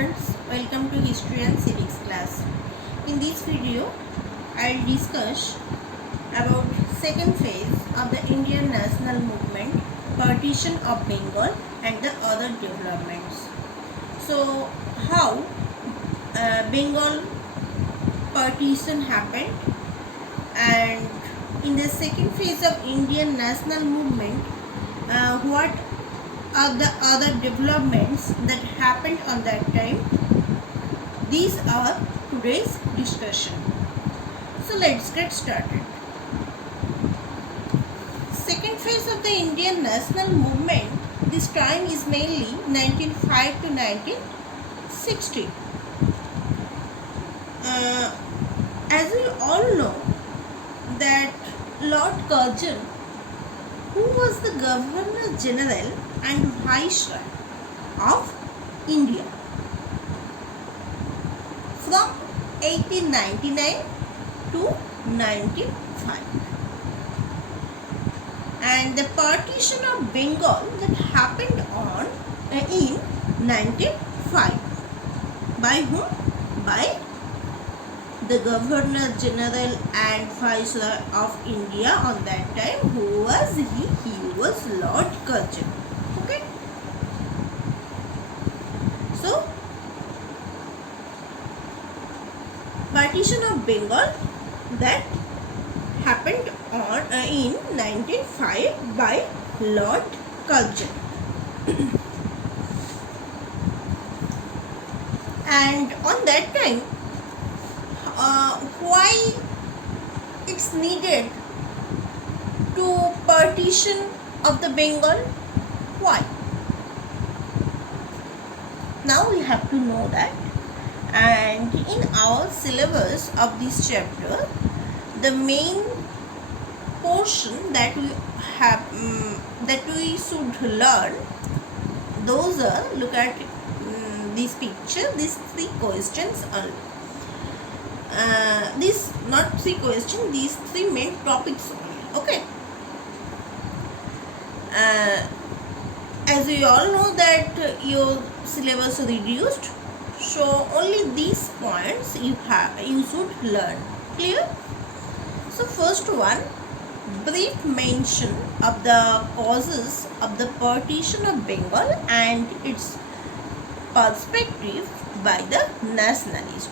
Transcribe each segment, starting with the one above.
students, welcome to History and Civics class. In this video, I'll discuss about second phase of the Indian national movement, partition of Bengal and the other developments. So, how Bengal partition happened, and in the second phase of Indian national movement, what are the other developments that happened on that time. These are today's discussion. So let's get started. Second phase of the Indian national movement, this time is mainly 1905 to 1960. As we all know that Lord Curzon, who was the Governor General and Viceroy of India from 1899 to 1905, and the partition of Bengal that happened on in 1905 by whom? By the Governor General and Viceroy of India on that time. Who was he? He was Lord Curzon. Okay. So, partition of Bengal that happened on in 1905 by Lord Curzon. And on that time, why it's needed to partition of the Bengal? Why? Now we have to know that, and in our syllabus of this chapter, the main portion that we have that we should learn, those are, look at this picture, these three questions only. These not three questions, these three main topics only. Okay. As we all know that your syllabus is reduced, so only these points you should learn. Clear? So first one, brief mention of the causes of the partition of Bengal and its perspective by the nationalist.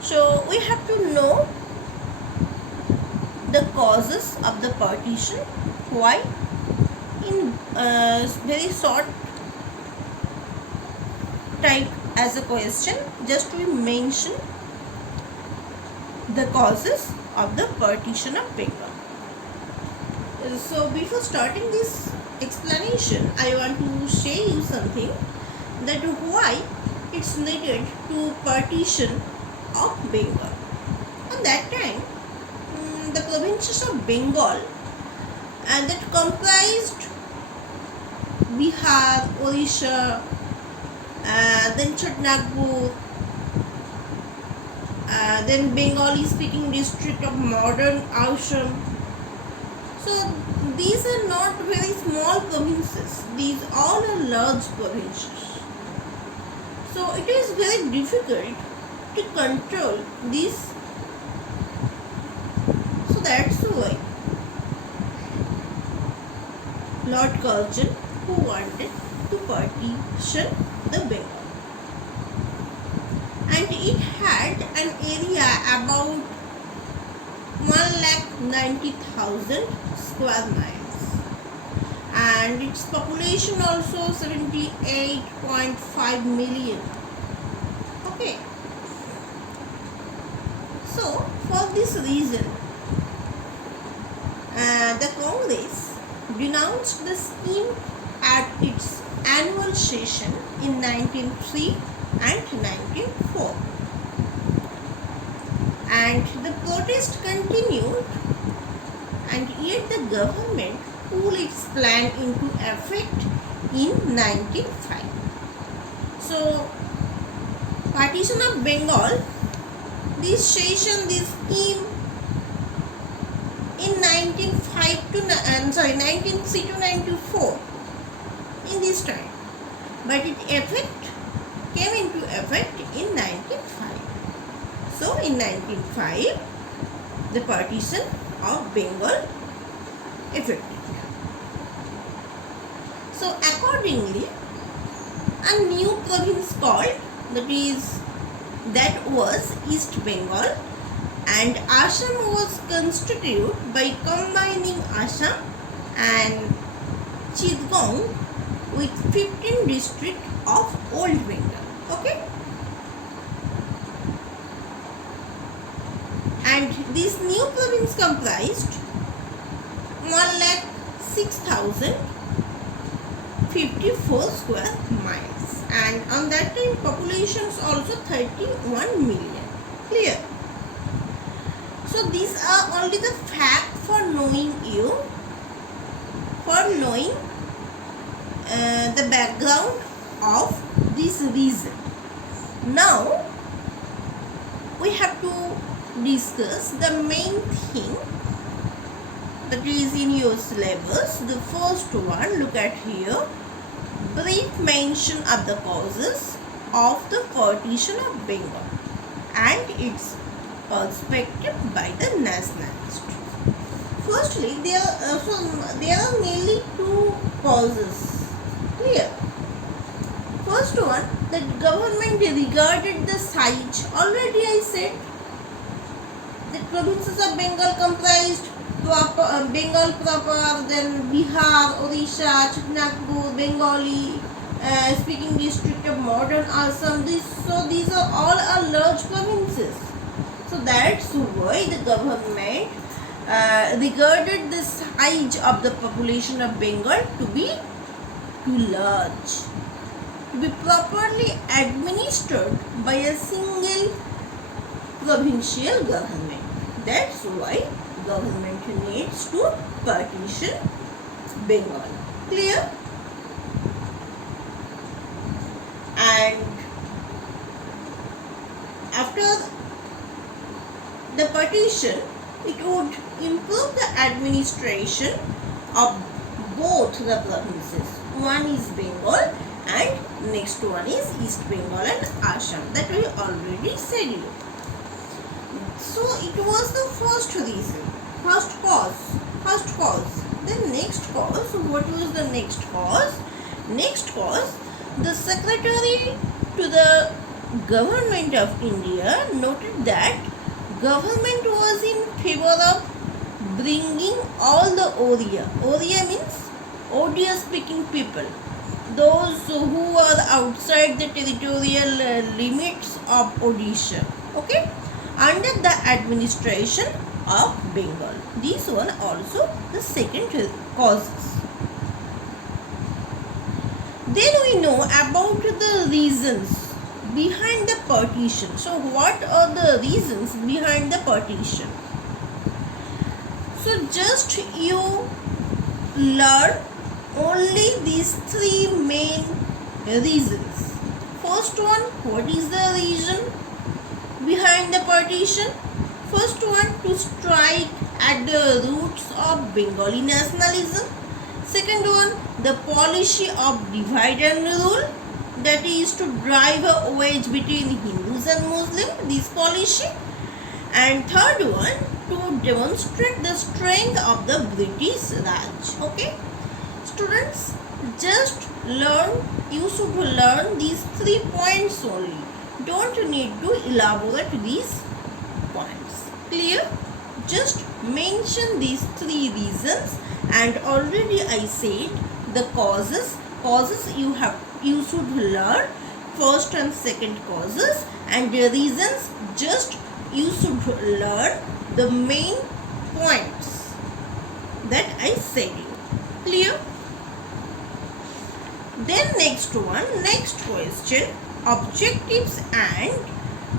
So we have to know the causes of the partition. Why? In very short type as a question, just we mention the causes of the partition of Bengal. So before starting this explanation, I want to share you something, that why it's needed to partition of Bengal. On that time, the provinces of Bengal and that comprised Bihar, Odisha, then Chhattisgarh, then Bengali speaking district of modern Assam. So these are not very small provinces, these all are large provinces. So it is very difficult to control this. So that's why Lord Curzon, who wanted to partition the Bengal, and it had an area about 1,90,000 square miles, and its population also 78.5 million. Okay. So for this reason, the Congress denounced the scheme at its annual session in 1903 and 1904, and the protest continued, and yet the government put its plan into effect in 1905. So partition of Bengal, this session, this scheme in 1903 to 1904, in this time, but it affect came into effect in 1905. So in 1905, the partition of Bengal effected. So accordingly, a new province called that was East Bengal, and Assam was constituted by combining Assam and Chittagong with 15 districts of Old Bengal. Okay, and this new province comprised 1,06,054 square miles, and on that time population is also 31 million. Clear? So these are only the fact for knowing the background of this region. Now we have to discuss the main thing that is in your syllabus. The first one, look at here, brief mention of the causes of the partition of Bengal and its perspective by the nationalist. Firstly, there are mainly two causes. Clear? First one, the government regarded the size. Already I said the provinces of Bengal comprised Bengal proper, then Bihar, Odisha, Chitnagpur, Bengali speaking district of modern Assam. These are all large provinces. So that's why the government regarded the size of the population of Bengal to be too large, to be properly administered by a single provincial government. That's why government needs to partition Bengal. Clear? And after the partition, it would improve the administration of both the provinces. One is Bengal and next one is East Bengal and Assam. That we already said you. So it was the first reason, first cause. Then next cause, what was the next cause? Next cause, the secretary to the government of India noted that government was in favor of bringing all the Oriya means Odia speaking people, those who are outside the territorial limits of Odisha, okay, under the administration of Bengal. This one also the second causes. Then we know about the reasons behind the partition. So what are the reasons behind the partition? So just you learn only these three main reasons. First one, what is the reason behind the partition? First one, to strike at the roots of Bengali nationalism. Second one, the policy of divide and rule, that is to drive a wedge between Hindus and Muslims, this policy. And third one, to demonstrate the strength of the British Raj. Okay, students, just learn, you should learn these 3 points only. Don't need to elaborate these points. Clear? Just mention these 3 reasons, and already I said the causes you should learn first and second causes, and the reasons just you should learn the main points that I said you. Clear? Then next question, objectives and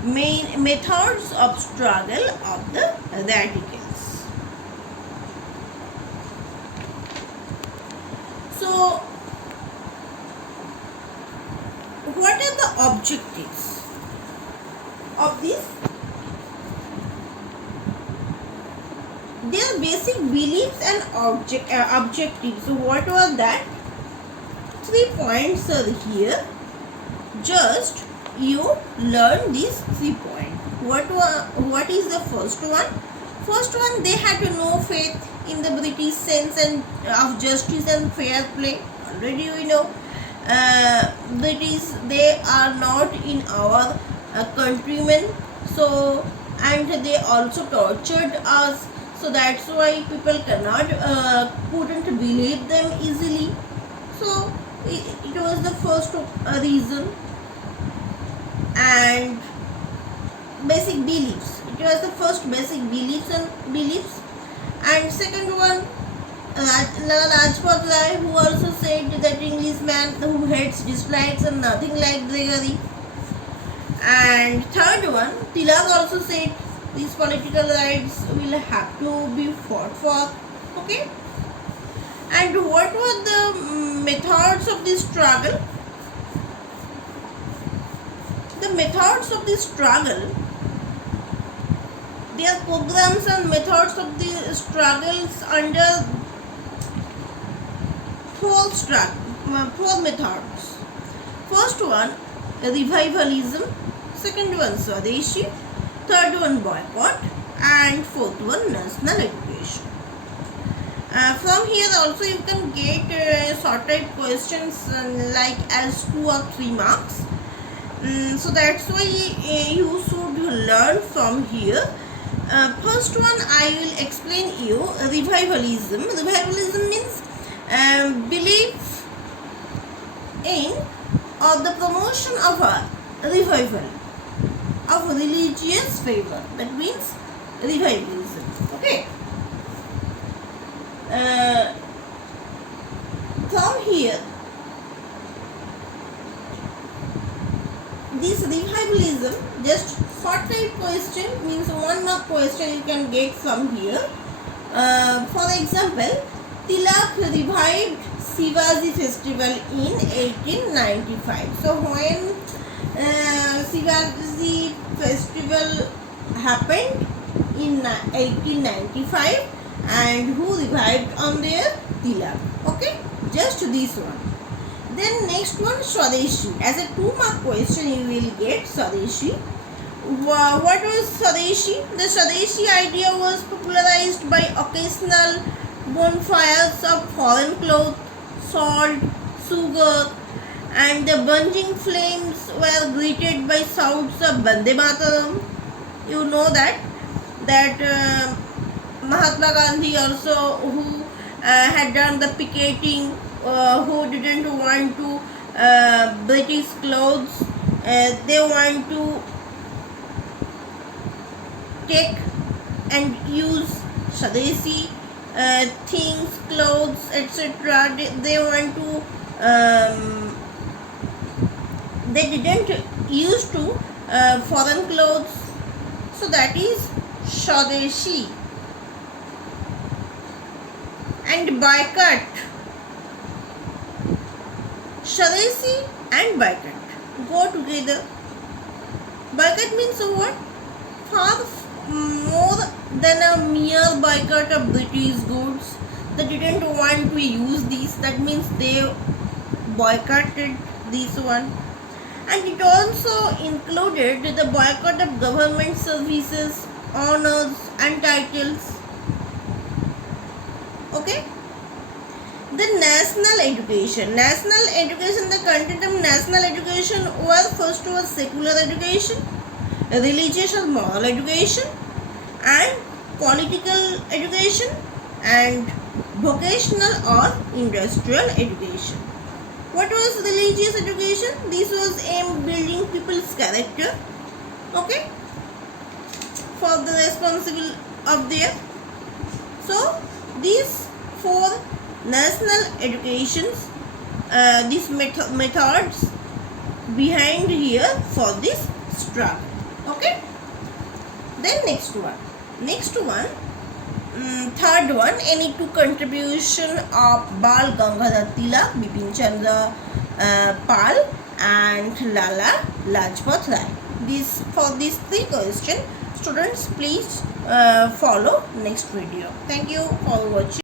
main methods of struggle of the radicals. So what are the objectives of this? Their basic beliefs and objectives. So what was that? 3 points are here. just you learn these 3 points. What is the first one? First one, they had no faith in the British sense and of justice and fair play. Already we know British, they are not in our countrymen, so, and they also tortured us, so that's why people couldn't believe them easily. So it was the first reason. And basic beliefs, it was the first basic beliefs. And second one, Lala Lajpat Rai, who also said that Englishman who hates, dislikes and nothing like bravery. And third one, Tilak also said these political rights will have to be fought for. Okay. And what were the methods of this struggle? The methods of the struggle, their programs and methods of the struggles under four methods. First one, revivalism. Second one, Swadeshi. Third one, boycott. And fourth one, national education. From here also you can get sort type questions like as 2 or 3 marks. So that's why you should learn from here. First one, I will explain you revivalism. Revivalism means belief in or the promotion of a revival of religious favor. That means revivalism. Okay. From here, this revivalism, just short type question, means 1 mark question you can get from here. For example, Tilak revived Shivaji festival in 1895. So when Shivaji festival happened in 1895, and who revived on there? Tilak. Okay, just this one. Then next one, Swadeshi. As a 2 mark question you will get Swadeshi. What was Swadeshi? The Swadeshi idea was popularized by occasional bonfires of foreign cloth, salt, sugar, and the burning flames were greeted by shouts of Vande Mataram. You know that Mahatma Gandhi also, who had done the picketing, who didn't want to British clothes, they want to take and use Swadeshi things, clothes, etc. They want to they didn't use to foreign clothes, so that is Swadeshi. And boycott, Swadeshi and boycott go together. Boycott means what? Far more than a mere boycott of British goods. They didn't want to use these. That means they boycotted this one. And it also included the boycott of government services, honors and titles. Okay. The national education. National education, the content of national education was first was secular education, religious or moral education, and political education, and vocational or industrial education. What was religious education? This was aimed building people's character. Okay. For the responsible of their. So these 4 national educations, these methods behind here for this struggle. Okay. Then next one, third one, any 2 contribution of Bal Gangadhar Tilak, Bipin Chandra Pal and Lala Lajpat Rai. For these 3 questions, students please follow next video. Thank you for watching.